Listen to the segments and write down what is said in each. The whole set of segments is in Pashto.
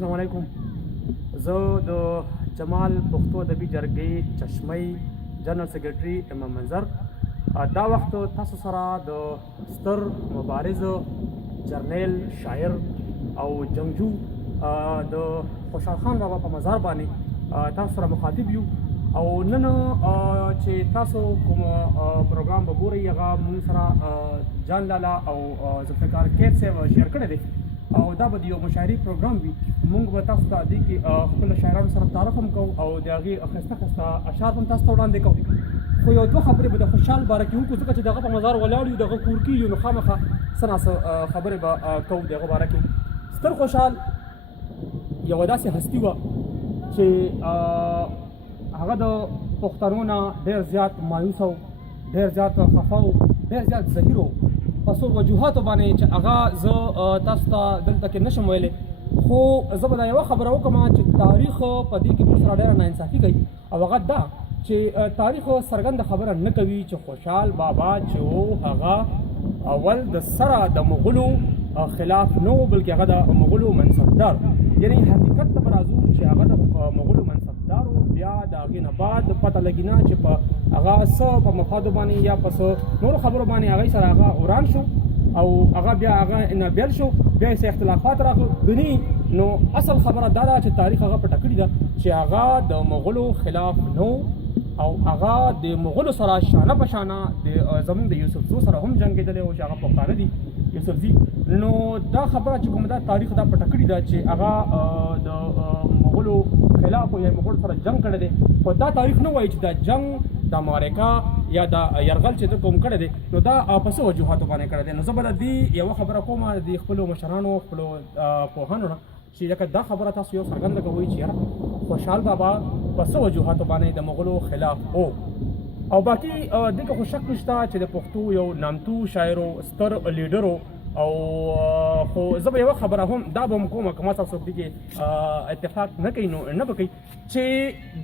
السلام علیکم. زه د جمال پښتو ادبي جرګې چشمۍ جنرال سیکرټري امام منظر دا وخت تاسو سره د ستر مبارز جرنیل شاعر او جنگجو د خوشحال خان بابا په مزار باندې تاسو سره مخاطب یو او نن چې تاسو کوم پروګرام به ګورئ هغه موږ سره جان لالا او ذوالفقار کیف صاحب شیر کړی دی او دا به د یو مشاعري پروګرام وي. موږ به تاسو ته دې کې خپل شاعرانو سره تعارف هم کوو او د هغې ښایسته ښایسته اشعار هم تاسو ته وړاندې کوو. خو یو دوه خبرې به د خوشحال باره کې وکړو ځکه چې د هغه په مزار ولاړ یو د هغه کور کې یو نو خامخا څه ناڅه خبرې به کوو د هغه باره کې. ستر خوشحال یوه داسې هستي وه چې هغه د پښتنو نه ډېر زیات مایوس و، ډېر زیات خفه و، ډېر زیات زهیر و په څو وجوهاتو باندې چې هغه زه تاسو ته دلته کې نشم ویلی. خو زه به دا یوه خبره وکړم چې تاریخ په دې کې موږ سره ډېره ناانصافي کوي او هغه دا چې تاریخ څرګنده خبره نه کوي چې خوشحال بابا چې و هغه اول د سره د مغولو خلاف نه و بلکې هغه د مغولو منصبدار، یعنی حقیقت ته به راځو چې هغه د مغولو منصبدار و. بیا د هغې نه بعد پته لګي نه چې په هغه څه په مفادو باندې یا په څه نورو خبرو باندې هغې سره هغه وران شو او هغه بیا هغه نه بیل شو، بیا یې څه اختلافات راغلل. ګني نو اصل خبره دا ده چې تاریخ هغه پټه کړې ده چې هغه د مغولو خلاف نه او هغه د مغولو سره شانه په شانه زموږ د یوسفزو سره هم جنګېدلی و چې هغه پښتانه دي یوسفزي. نو دا خبره چې کومه ده تاریخ دا پټه کړې ده چې هغه د مغولو خلاف یا مغول سره جنګ کړی دی. خو دا تاریخ نه وایي چې دا جنګ د معرکه یا د یرغل چې ده کوم کړی دی نو دا په څه وجوهاتو باندې کړی دی. نو زه به د دې یوه خبره کوم د خپلو مشرانو خپلو پوهانو نه چې لکه دا خبره تاسو یو څرګنده کوئ چې یاره خوشحال بابا په څه وجوهاتو باندې د مغولو خلاف و او باقي دې کې خو شک نشته چې د پښتو یو نامتو شاعر و، ستر لیډر و. او خو زه به یوه خبره هم دا به هم کوم که ما سره څوک دې کې اتفاق نه کوي نو نه به کوي چې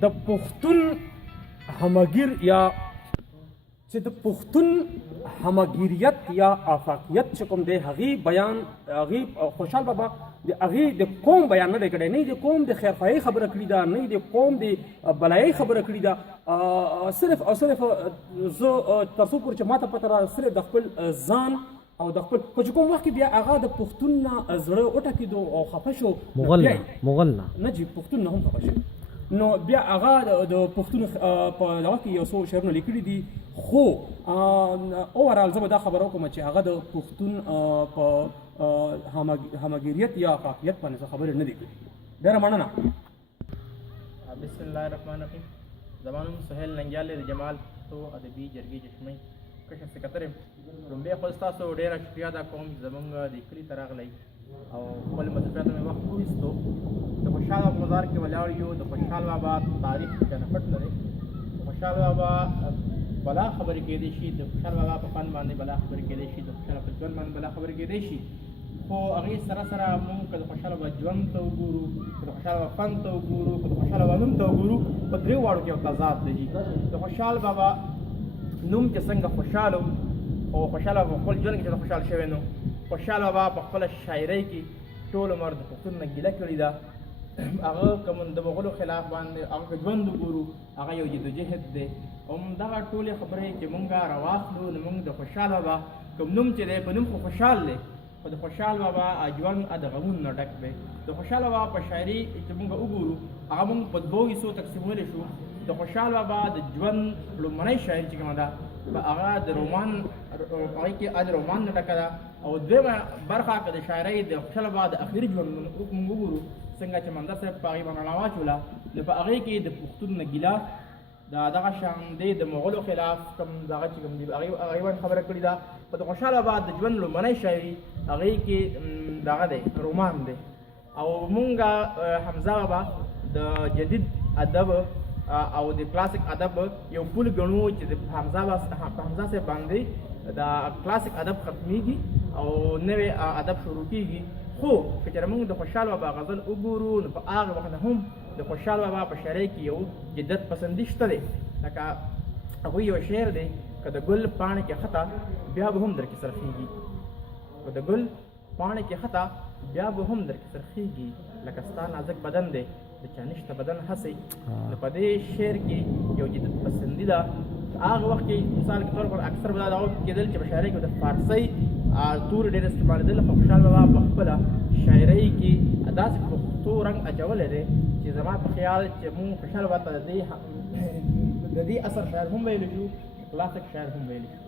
د پښتون همګیر یا چې د پښتون همګیریت یا افاقیت چې کوم دی هغې بیان هغې خوشحال بابا د هغې د قوم بیان نه دی کړی، نه د قوم د خیرخواهۍ خبره کړې ده، نه د قوم د بلایۍ خبره کړې ده. صرف او صرف زه تر څو پورې چې ما ته پته را صرف د خپل ځان او د خپل خو چې کوم وخت کې بیا هغه د پښتون نه زړه وټکېدو او خفه شو مغل نه جي پښتون نه هم خفه شو نو بیا هغه د پښتون په دغه کې یو څو شعرونه لیکلي دي. خو اوورال زه به دا خبره وکړم چې هغه د پښتون په همګیریت یا افاقیت باندې څه خبرې نه دي کړي. ډېره مننه. بسم الله الرحمن الرحیم. زما نوم سهیل ننګیال دی د جمال پښتو ادبي جرګې چشمۍ کشف سکتر یم. لومبۍ خو ستاسو ډېره شکریه ادا کوم چې زموږ د کلي ته راغلی او خپل مصروفیاتو مې وخت وویستو. د خوشحال بابا مزار کې ولاړ یو. د خوشحال بابا تاریخ چا نه پټ نه دی. د خوشحال بابا بلا خبرې کېدی شي، د خوشحال بابا په فن باندې بلا خبرې کېدی شي، د خوشحال په ژوند باندې بلا خبرې کېدی شي. خو هغې سره سره موږ که د خوشحال بابا ژوند ته وګورو، که د خوشحال بابا فن ته وګورو، که د خوشحال بابا نوم ته وګورو، په درېو واړو کې یو تضاد دی. د خوشحال بابا نوم چې څنګه خوشحال و او خوشحال بابا په خپل ژوند کې چې خوشحال شوی نو خوشحال بابا په خپله شاعرۍ کې ټول عمر د پښتون نه ګیله کړې ده. هغه که د مغولو خلاف باندې هغه که ژوند وګورو هغه یو جدوجهد دی. همدغه ټولې خبرې چې مونږ راواخلو نو مونږ د خوشحال بابا کوم نوم چې دی په نوم خو خوشحال دی خو د خوشحال بابا ژوند د غمونو نه ډک دی. د خوشحال بابا په شاعري چې مونږ وګورو هغه مونږ په دوو حصو تقسیمولی شو. د خوشحال بابا د ژوند لومړنۍ شاعري چې کومه ده هغه د رومان هغې کې د رومان نه ډکه ده او دویمه برخه که د شاعرۍ د خوشحال بابا د اخري ژوند مونږ وګورو څنګه چې منظر صاحب په هغې باندې رڼا واچوله نو په هغې کې د پښتون نه ګیله دغه شان دی د مغولو خلاف کوم دغه چې کوم دي هغې باندې خبره کړې ده. په د خوشحال بابا د ژوند لومړنۍ شاعري هغې کې دغه دی رومان دی او مونږ حمزه بابا د جدید ادب او د کلاسیک ادب یو پول ګڼو چې د حمزه صاحب باندې د کلاسیک ادب ختمیږي او نوی ادب شروع کېږي. خو که چېرې موږ د خوشحال بابا غزل وګورو نو په هغه وخت نه هم د خوشحال بابا په شاعرۍ کې یو جدت پسندي شته دی. لکه هغوی یو شعر دی که د ګل پاڼې کې خطا بیا به هم در کې صرفېږي، که د ګل پاڼې کې خطا بیا به هم درکې سرخېږي لکه ستا نازک بدن دی د چا نشته بدن هسې. نو په دې شعر کې یو جدت پسندي ده. هغه وخت کې مثال کے طور پر اکثر به دا دغه کېدل چې په شاعرۍ کې د فارسۍ تورې ډېر استعمالېدل، خو خوشحال بابا په خپله شاعرۍ کې داسې پښتو رنګ اچولی دی چې زما په خیال چې مونږ خوشحال بابا ته د دې اثر شاعر هم ویلی شو، کلاسیک شاعر هم ویلی شو.